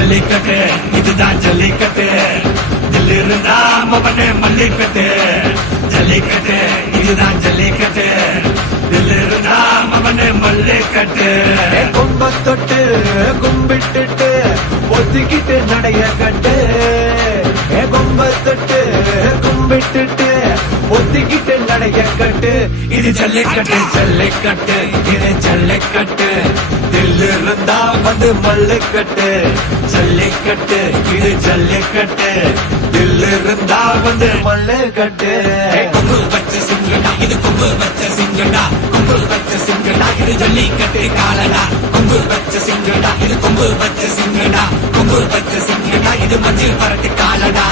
ஜல்லிக்கட்டு இதுதான் ஜல்லிக்கட்டு தில் இருந்தா மவனே மல்லிக்கட்டு ஜல்லிக்கட்டு இதுதான் ஜல்லிக்கட்டு தில் இருந்தா மவனே மல்லிக்கட்டு கும்ப தொட்டு கும்பிட்டுட்டு ஒத்திக்கிட்டு நடைய கட்டு கும்ப தொட்டு கும்பிட்டுட்டு ஒத்திக்கிட்டு நடைய கட்டு இது ஜல்லிக்கட்டு ஜல்லிக்கட்டு இது ஜல்லிக்கட்டு தில் இருந்தா வந்து மல்லுக்கட்டு ஜல்லிக்கட்டு இது ஜல்லிக்கட்டு தில் இருந்தா வந்து மல்லுக்கட்டு கொம்பு வச்ச சிங்கடா இது கொம்பு வச்ச சிங்கடா கொம்பு வச்ச சிங்கடா இது ஜல்லிக்கட்டு காலடா கொம்பு வச்ச சிங்கடா இது கொம்பு வச்ச சிங்கடா கொம்பு வச்ச சிங்கடா இது மஞ்சள் பரட்டு காலடா